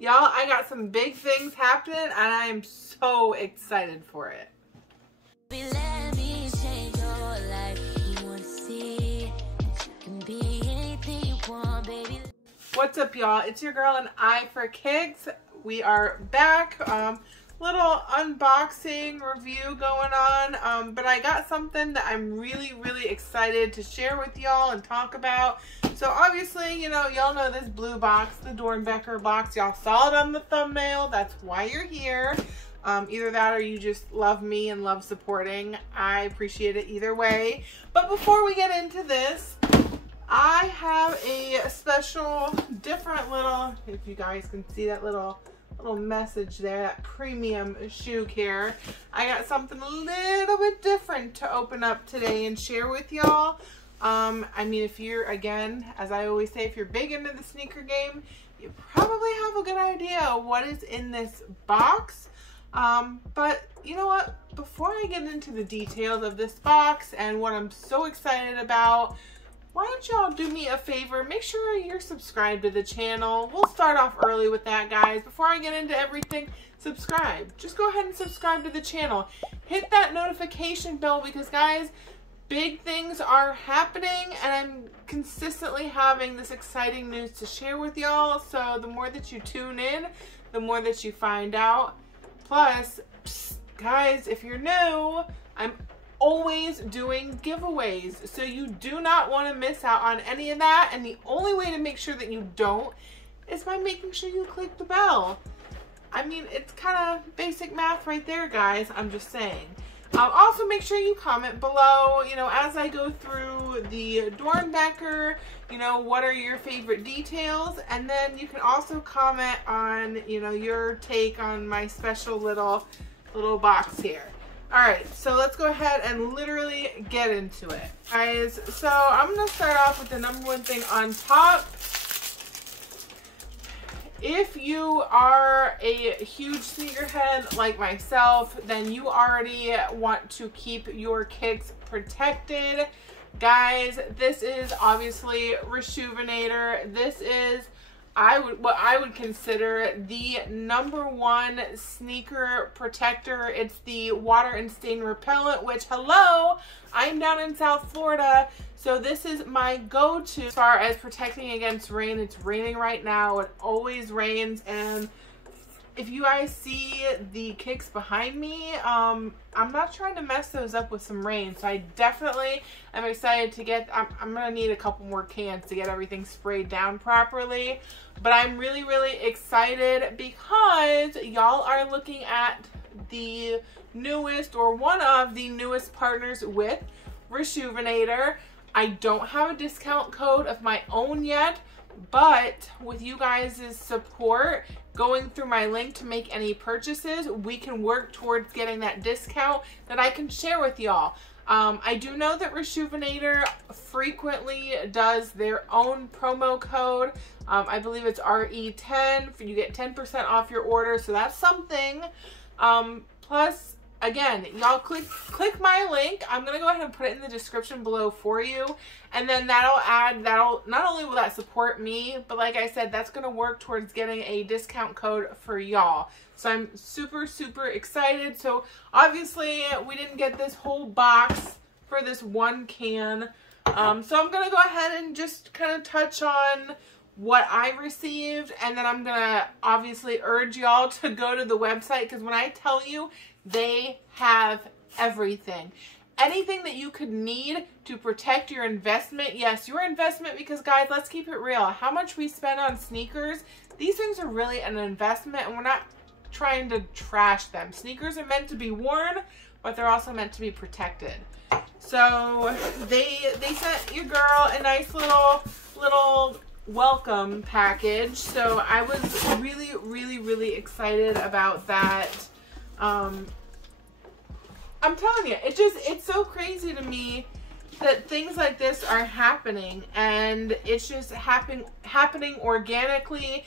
Y'all, I got some big things happening and I am so excited for it. What's up, y'all? It's your girl AnEyeIVKicks. We are back. Little unboxing review going on, but I got something that I'm really excited to share with y'all and talk about. So obviously, you know, y'all know this blue box, the Doernbecher box. Y'all saw it on the thumbnail. That's why you're here. Either that or you just love me and love supporting. I appreciate it either way. But before we get into this, I have a special, different little, if you guys can see that little message there, that premium shoe care. I got something a little bit different to open up today and share with y'all. I mean, if you're, again, as I always say, if you're big into the sneaker game, you probably have a good idea of what is in this box. But you know what? Before I get into the details of this box and what I'm so excited about, why don't y'all do me a favor? Make sure you're subscribed to the channel. We'll start off early with that, guys. Before I get into everything, subscribe. Just go ahead and subscribe to the channel. Hit that notification bell because, guys, big things are happening and I'm consistently having this exciting news to share with y'all. So the more that you tune in, the more that you find out. Plus, guys, if you're new, I'm always doing giveaways, so you do not want to miss out on any of that, and the only way to make sure that you don't is by making sure you click the bell. I mean, it's kind of basic math right there, guys. I'm just saying. Also, make sure you comment below, you know, as I go through the Doernbecher, you know, what are your favorite details, and then you can also comment on, you know, your take on my special little box here. Alright, so let's go ahead and literally get into it. Guys, so I'm going to start off with the number one thing on top. If you are a huge sneakerhead like myself, then you already want to keep your kicks protected. Guys, this is obviously RESHOEVN8R. This is what I would consider the #1 sneaker protector. It's the water and stain repellent, which, hello, I'm down in South Florida, so this is my go-to as far as protecting against rain. It's raining right now. It always rains, and if you guys see the kicks behind me, I'm not trying to mess those up with some rain, so I definitely am excited to get, I'm gonna need a couple more cans to get everything sprayed down properly, but I'm really excited because y'all are looking at the newest, or one of the newest partners with RESHOEVN8R. I don't have a discount code of my own yet, but with you guys' support, going through my link to make any purchases, we can work towards getting that discount that I can share with y'all. I do know that RESHOEVN8R frequently does their own promo code. I believe it's RE10. You get 10% off your order, so that's something. Plus, again, y'all click my link. I'm gonna go ahead and put it in the description below for you, and then that'll not only will that support me, but like I said, that's gonna work towards getting a discount code for y'all. So I'm super excited. So obviously we didn't get this whole box for this one can, so I'm gonna go ahead and just kind of touch on what I received, and then I'm gonna obviously urge y'all to go to the website, because when I tell you, they have everything. Anything that you could need to protect your investment. Yes, your investment, because guys, let's keep it real. How much we spend on sneakers, these things are really an investment, and we're not trying to trash them. Sneakers are meant to be worn, but they're also meant to be protected. So they sent your girl a nice little welcome package. So I was really excited about that. I'm telling you, it's so crazy to me that things like this are happening, and it's just happening organically,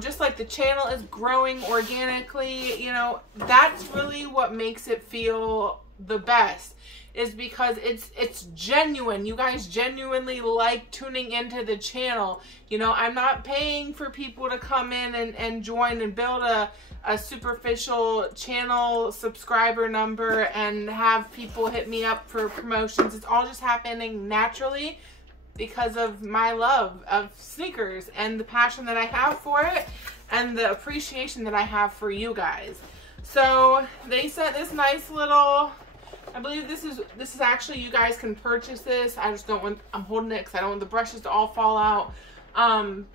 just like the channel is growing organically. You know, that's really what makes it feel the best. is because it's genuine. You guys genuinely like tuning into the channel. You know, I'm not paying for people to come in and join and build a superficial channel subscriber number and have people hit me up for promotions. It's all just happening naturally because of my love of sneakers and the passion that I have for it and the appreciation that I have for you guys. So they sent this nice little, I believe this is actually, you guys can purchase this. I just don't want, I'm holding it because I don't want the brushes to all fall out.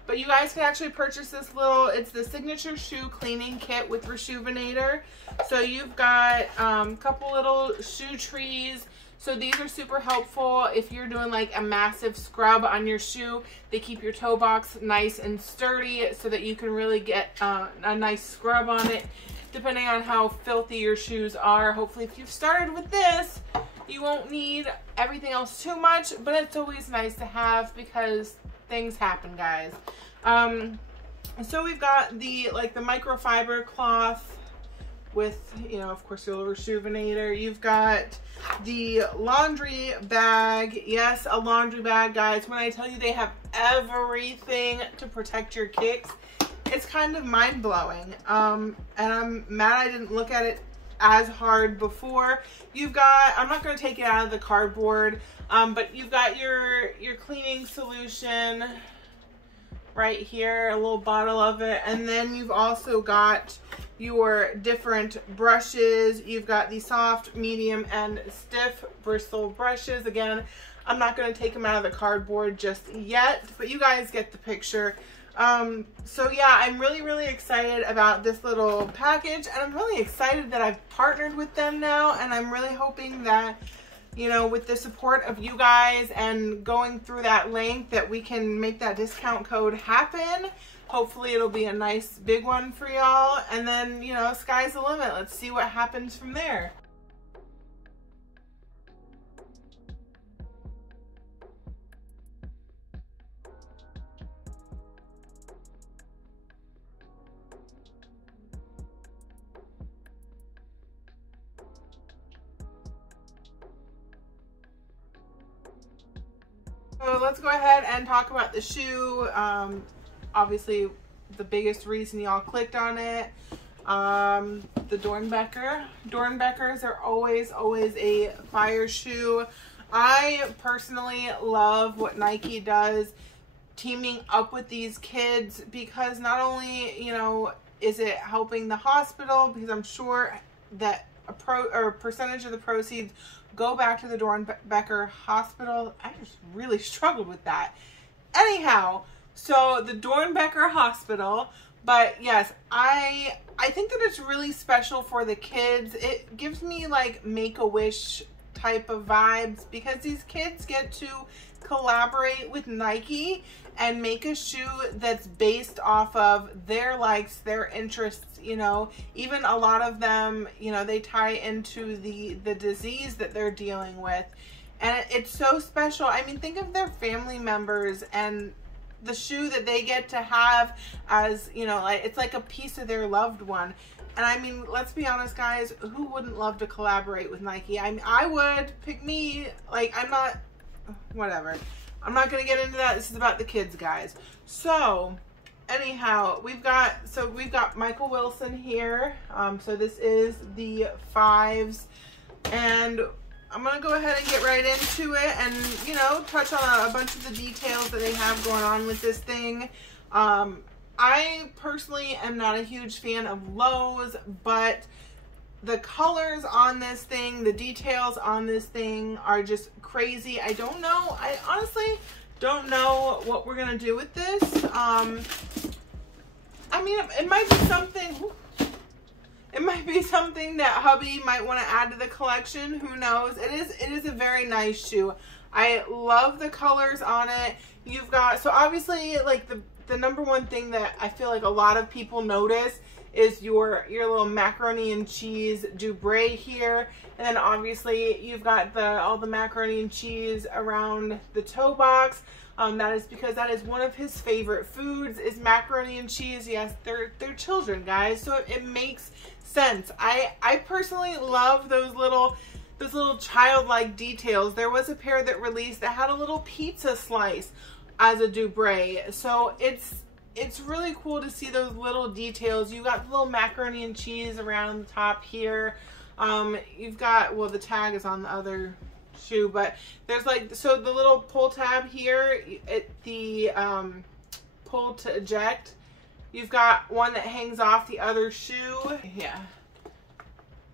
But you guys can actually purchase this little, it's the signature shoe cleaning kit with RESHOEVN8R. So you've got a couple little shoe trees. So these are super helpful if you're doing like a massive scrub on your shoe. They keep your toe box nice and sturdy so that you can really get a nice scrub on it, depending on how filthy your shoes are. Hopefully if you've started with this, you won't need everything else too much, but it's always nice to have because things happen, guys. So we've got the microfiber cloth with, you know, of course, your RESHOEVN8R. You've got the laundry bag. Yes, a laundry bag, guys. When I tell you they have everything to protect your kicks, it's kind of mind-blowing. And I'm mad I didn't look at it as hard before. You've got, I'm not going to take it out of the cardboard, but you've got your cleaning solution right here, a little bottle of it, and then you've also got your different brushes. You've got the soft, medium, and stiff bristle brushes. Again, I'm not going to take them out of the cardboard just yet, but you guys get the picture. So yeah, I'm really excited about this little package, and I'm really excited that I've partnered with them now, and I'm really hoping that, you know, with the support of you guys and going through that link, that we can make that discount code happen. Hopefully it'll be a nice big one for y'all, and then, you know, sky's the limit. Let's see what happens from there. So let's go ahead and talk about the shoe. Obviously, the biggest reason y'all clicked on it, the Doernbecher. Doernbechers are always a fire shoe. I personally love what Nike does teaming up with these kids, because not only, you know, is it helping the hospital, because I'm sure that a percentage of the proceeds go back to the Doernbecher Hospital. I just really struggled with that. Anyhow, so the Doernbecher Hospital, but yes, I think that it's really special for the kids. It gives me like Make-A-Wish type of vibes, because these kids get to collaborate with Nike and make a shoe that's based off of their likes, their interests, you know. Even a lot of them, you know, they tie into the disease that they're dealing with. And it's so special. I mean, think of their family members and the shoe that they get to have as, you know, like, it's like a piece of their loved one. And I mean, let's be honest, guys, who wouldn't love to collaborate with Nike? I mean, I would. Pick me. Like, I'm not, whatever. I'm not going to get into that. This is about the kids, guys. So, anyhow, we've got Michael Wilson here. So this is the 5s. And I'm going to go ahead and get right into it and, you know, touch on a bunch of the details that they have going on with this thing. I personally am not a huge fan of Lowe's, but the colors on this thing, the details on this thing are just crazy. I don't know. I honestly don't know what we're going to do with this. I mean, it might be something... It might be something that hubby might want to add to the collection. Who knows? It is a very nice shoe. I love the colors on it. You've got, so obviously, like, the number one thing that I feel like a lot of people notice is your little macaroni and cheese Dubray here. And then obviously you've got all the macaroni and cheese around the toe box. That is because that is one of his favorite foods, is macaroni and cheese. Yes, they're children, guys, so it makes sense. I personally love those little those little childlike details. There was a pair that released that had a little pizza slice as a Dubré. So it's really cool to see those little details. You got the little macaroni and cheese around the top here. You've got, well, the tag is on the other shoe, but there's like, so the little pull tab here, the pull to eject. You've got one that hangs off the other shoe. Yeah.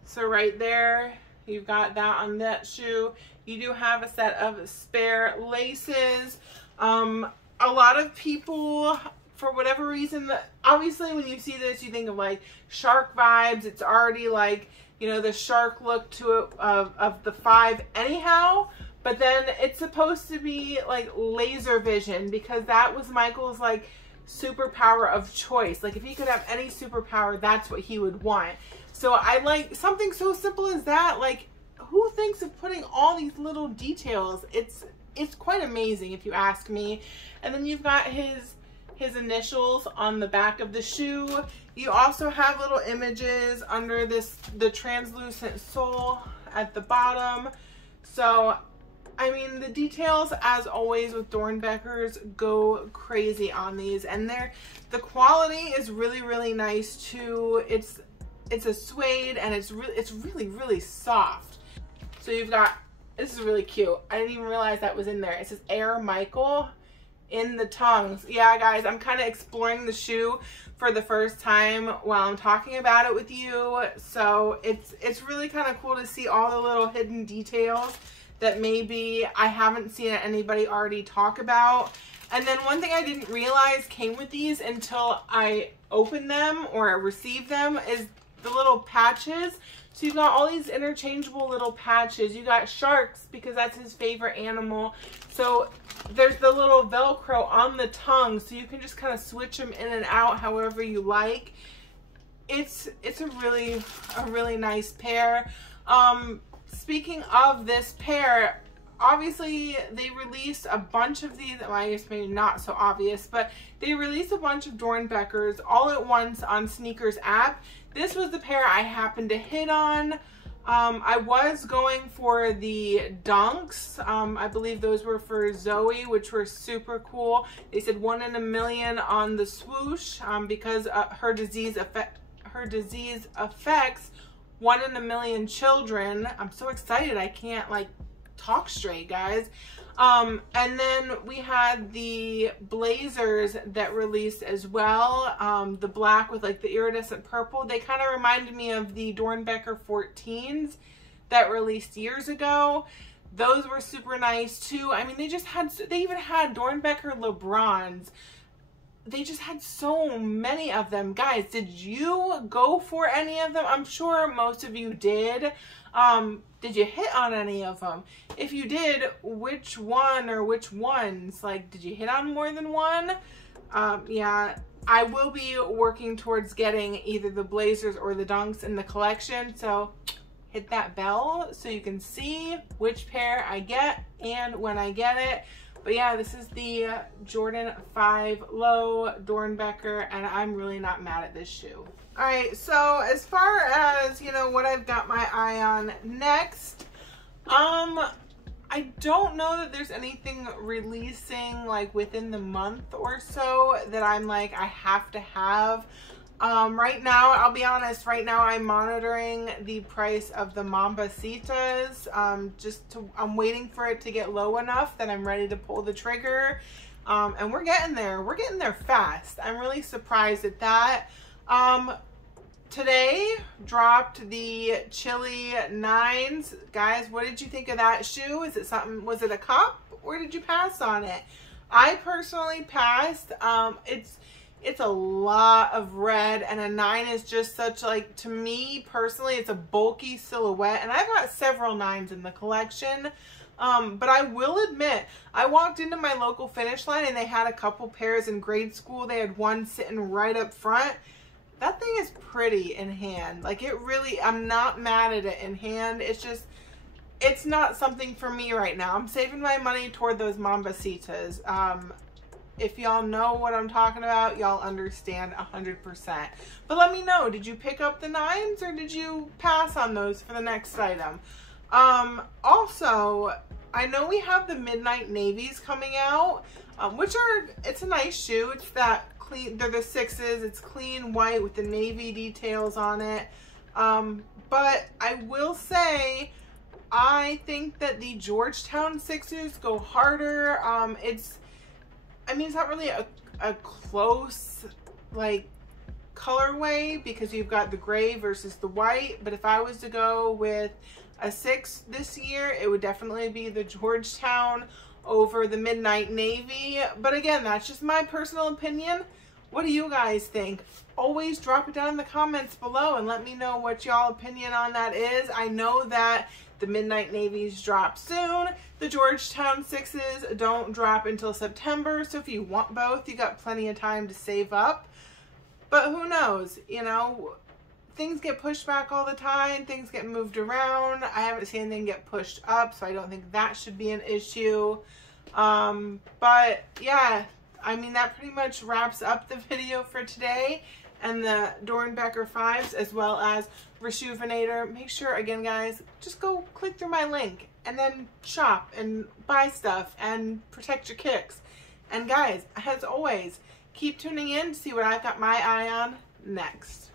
So right there, you've got that on that shoe. You do have a set of spare laces. A lot of people, for whatever reason, obviously when you see this, you think of like shark vibes. It's already like, you know, the shark look to it of the 5 anyhow. But then it's supposed to be like laser vision, because that was Michael's like superpower of choice. Like if he could have any superpower, that's what he would want. So I like something so simple as that. Like, who thinks of putting all these little details? It's quite amazing if you ask me. And then you've got his initials on the back of the shoe. You also have little images under the translucent sole at the bottom. So I mean, the details, as always with Doernbechers, go crazy on these, and the quality is really, really nice too. It's a suede, and it's really soft. So you've got, this is really cute. I didn't even realize that was in there. It says Air Michael in the tongues. Yeah, guys, I'm kind of exploring the shoe for the first time while I'm talking about it with you. So it's really kind of cool to see all the little hidden details that maybe I haven't seen anybody already talk about. And then one thing I didn't realize came with these until I opened them or received them is the little patches. So you've got all these interchangeable little patches. You got sharks because that's his favorite animal. So there's the little Velcro on the tongue, so you can just kind of switch them in and out however you like. It's a really nice pair. Speaking of this pair, obviously they released a bunch of these. Well, I guess maybe not so obvious, but they released a bunch of Doernbechers all at once on Sneakers app. This was the pair I happened to hit on. I was going for the Dunks. I believe those were for Zoe, which were super cool. They said 1 in a million on the swoosh because her disease affects 1 in a million children. I'm so excited I can't like talk straight, guys. And then we had the blazers that released as well. The black with like the iridescent purple. They kind of reminded me of the Doernbecher 14s that released years ago. Those were super nice too. I mean, they even had Doernbecher LeBrons. They just had so many of them. Guys, did you go for any of them? I'm sure most of you did. Did you hit on any of them? If you did, which one or which ones? Like, did you hit on more than one? Yeah, I will be working towards getting either the blazers or the Dunks in the collection. So hit that bell so you can see which pair I get and when I get it. But yeah, this is the Jordan 5 Low Doernbecher, and I'm really not mad at this shoe. All right, so as far as, you know, what I've got my eye on next, I don't know that there's anything releasing like within the month or so that I'm like, I have to have. Right now, I'll be honest, right now I'm monitoring the price of the Mambacitas. I'm waiting for it to get low enough that I'm ready to pull the trigger. And we're getting there. We're getting there fast. I'm really surprised at that. Today dropped the Chili 9s. Guys, what did you think of that shoe? Is it something, was it a cop or did you pass on it? I personally passed. It's a lot of red, and a 9 is just such, like, to me personally, it's a bulky silhouette, and I've got several 9s in the collection. But I will admit, I walked into my local Finish Line and they had a couple pairs in grade school. They had one sitting right up front. That thing is pretty in hand. Like, it really, I'm not mad at it in hand. It's just, it's not something for me right now. I'm saving my money toward those Mambacitas. If y'all know what I'm talking about, y'all understand 100%. But let me know, did you pick up the 9s or did you pass on those for the next item? Also, I know we have the Midnight Navies coming out, which are, it's a nice shoe. It's that clean, they're the 6s. It's clean white with the navy details on it. But I will say, I think that the Georgetown 6s go harder. It's not really a close, like, colorway because you've got the gray versus the white. But if I was to go with a 6 this year, it would definitely be the Georgetown over the Midnight Navy. But again, that's just my personal opinion. What do you guys think? Always drop it down in the comments below and let me know what y'all opinion on that is. I know that the Midnight Navies drop soon. The Georgetown 6s don't drop until September. So if you want both, you got plenty of time to save up. But who knows, you know, things get pushed back all the time. Things get moved around. I haven't seen anything get pushed up, so I don't think that should be an issue. But yeah, I mean, that pretty much wraps up the video for today and the Doernbecher 5s as well as RESHOEVN8R. Make sure, again, guys, just go click through my link and then shop and buy stuff and protect your kicks. And guys, as always, keep tuning in to see what I've got my eye on next.